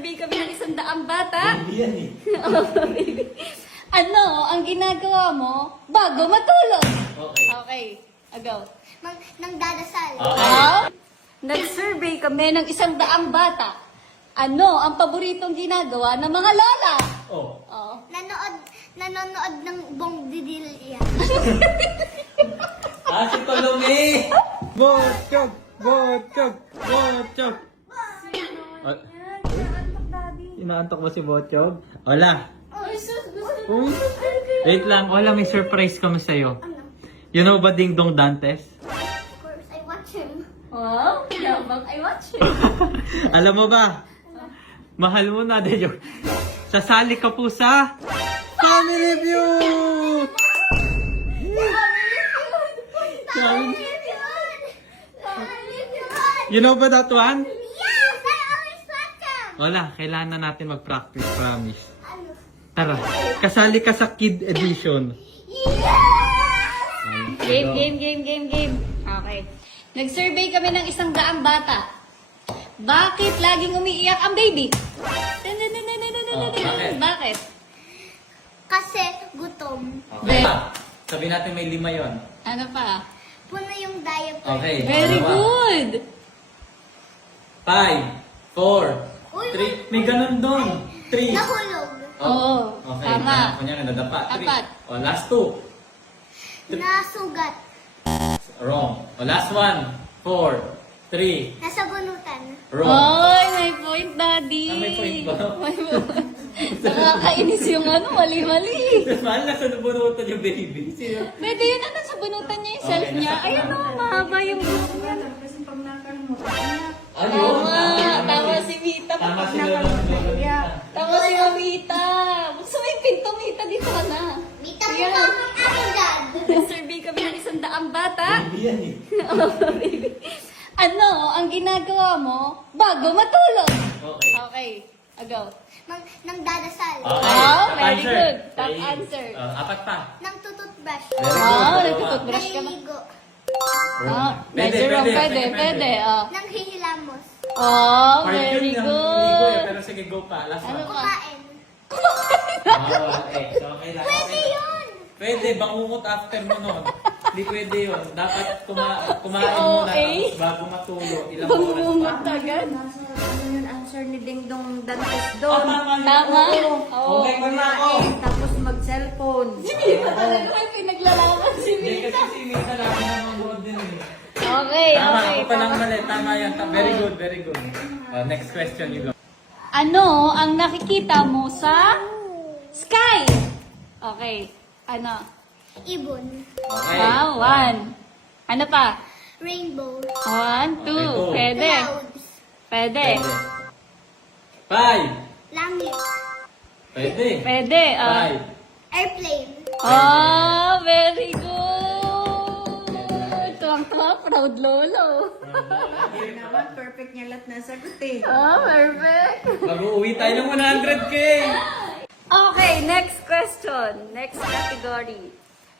Nag-survey kami ng 100 bata. Baby yan eh. Oh, baby. Ano ang ginagawa mo bago matulog? Okay. Okay, go. Nang dadasal. Okay. Nag-survey kami ng 100 bata. Ano ang paboritong ginagawa ng mga lola? Oh. Oh. Nanonood ng Bong Didilya. Si Tolome! Botchog! Botchog! Botchog! Inaantok ba si Botchog? Wala. Ay, sus, gusto Uy. Wait lang. Wala, may surprise kami sa'yo. Ano? You know ba Ding Dong Dantes? Of course, I watch him. Wow, yabang I watch it. Alam mo ba? Mahal mo na, de joke. Sasali ka po sa Family Feud! Family- You know ba that one? Yes! I always watch him! Wala, kailangan na natin mag-practice, promise. Ano? Tara, kasali ka sa Kid Edition. Yes! Game. Okay. Nag-survey kami ng 100 bata. Bakit laging umiiyak ang baby? Bakit? Bakit? Kasi gutom. Okay. Sabi natin may 5 yon. Ano pa? Puno yung diaper. Okay. Very Dalawa. good. 5, 4, Uy, 3. May ganun doon. 3. Nahulog. Oo, Okay. tama. Kunya nadapa. 3. Apat. O, last 2. Nasugat. Wrong. O, last 1. 4, 3. Nasa bunutan. Wrong. Oy, may point, daddy. May point ba? May point. Nakakainis yung mali-mali. Mahal na sa nabunutan yung baby. Sino? Pwede yun, ano, sa bunutan niya yung self Okay, niya. nasa- Ayun o, mahaba yung buhok niya. Ayun. Tama si Mita. Tama si Lola. Tama si Mamita. Gusto mo yung pinto, Mita, dito ka na. Mita mo Yan. pa ang aking dad. Survey kami ng 100 bata. Baby yan eh. Oh, baby. Ano ang ginagawa mo bago matulog? Okay. Okay, go. Nang dadasal. Okay. Wow, top very answer. good. Top Okay. answer. Apat pa. Nang tututbrush. Very good. Wow, Dalawa. nagtututbrush ka ba? Naliligo. Ah, medyo wrong. Pwede. Oh. Nang hihilamos. Oh, Part very yun ng ligo eh, good. pero sige, go pa. Last Ano one. pa? Kumain. Okay. So, okay lang. Pwede Okay. yun. Pwede, bangungot after mo nun. Hindi pwede yun. Dapat kumain Si muna OA. tapos bago matulog. Ilang oras pa. Bangungot agad. Ano yung answer ni Ding Dong Dantes Ah, doon? tama yun. Tama? Oo. Oo. Okay, muna ako. Kumain, tapos mag-cellphone. Si Mita talaga may pinaglalaban si Hindi Mita. kasi si Mita lagi nanonood din eh. Okay, Tama, okay. ako pa lang mali. Tama yan. Very good, very good. Next question, you go. Ano ang nakikita mo sa sky? Okay. Ano? Ibon. Okay. Wow, one. Ano pa? Rainbow. 1, 2. Okay, two. Pwede. Clouds. Pwede. 5. Langit. Pwede. Pwede. 5. Airplane. Oh, very good. Tuwang-tuwa, proud lolo. Naman, perfect niya lahat na sagot eh. Oh, perfect. Mag-uwi tayo ng 100K. Okay, next question. Next category.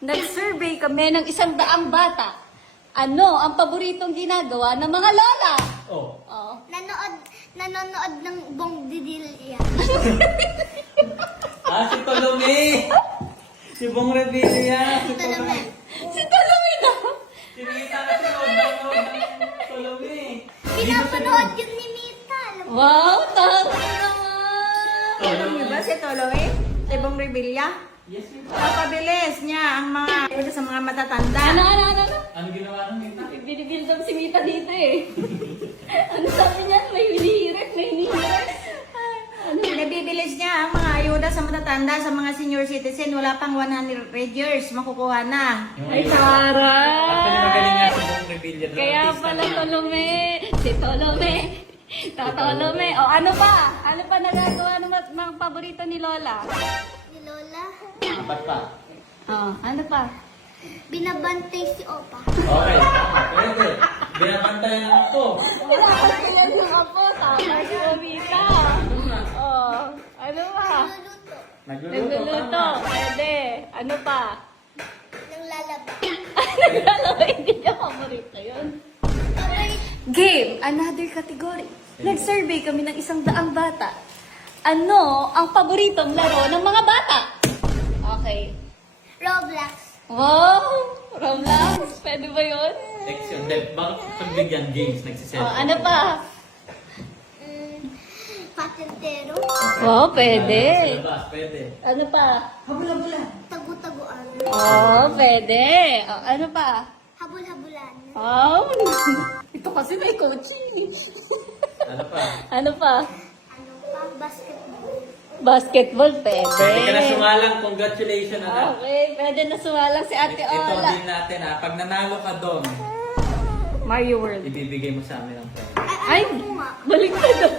Nag-survey kami ng 100 bata. Ano ang paboritong ginagawa ng mga lola? Oh. Oh. Nanonood ng Bong Didilya. Si Tolome. Si Bong Revilla. Si Ito naman. Si Tolome na. Si Mita kasi nood ng Tolome. Pinapanood yun ni Mita. Alam mo? Wow, tama naman. Alam niyo ba si Toloy? Si Bong Revilla? Yes, Mita. Papabilis niya ang mga sa mga matatanda. Ano? Ano ginawa ng Mita? Binibuild up si Mita dito eh. Ano sabi niya? May hinihirit, may hinihirit. Nabibilis niya ang mga ayuda sa matatanda, sa mga senior citizen. Wala pang 100 years, makukuha na. Ay, Tara! Actually, magaling nga si Bong Revilla. Kaya pala Tolome. Si Tolome. Tolome. O ano pa? Ano pa nagagawa ng mga paborito ni Lola? Ni Lola. Apat pa. Oh, ano pa? Binabantay si Opa. Okay. Pwede. Binabantayan ako. Pinapatayan yung apo. Tama si Mamita. Oh, ano pa? Naluluto. Nagluluto. Pwede. Ano pa? Nang lalaba. Naglalaba, hindi niya paborito yun. Paborito. Game. Another category. Nag-survey kami ng 100 bata. Ano ang paboritong laro ng mga bata? Okay. Roblox. Wow! Roblox, pwede ba yun? Next yun. Then, baka pagbigyan games, nagsiset. Oh, ano pa? Patentero. Wow, pwede. Sa labas, pwede. Ano pa? Habula-bula. Tagu-taguan. Oh, pwede. Oh, ano pa? Habul-habulan. Oh, ito kasi may coaching. Ano pa? Ano pa? Ano pa? Basketball. Basketball, pwede. Pwede ka na sumalang. Congratulations, anak. Okay, pwede na sumalang si Ate Ito Ola. din natin pag nanalo ka doon, Mario World. ibibigay mo sa amin ang prize. Ay, Ayaw ko nga. balik na doon.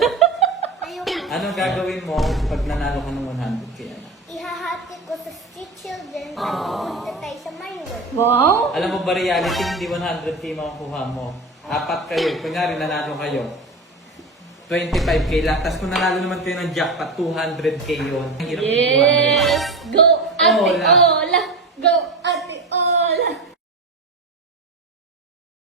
Ayaw ko. Anong gagawin mo pag nanalo ka ng 100k, anak? Ihahati ko sa street children at pupunta tayo sa Mario World. Wow. Alam mo ba reality, hindi 100k makukuha mo. 4 kayo, kunyari nanalo kayo. 25k lang. Tapos kung nanalo naman kayo ng jackpot, 200k yun. Ang hirap ng 200. Yes! Go, Ate Ola. Ola! Go, Ate Ola!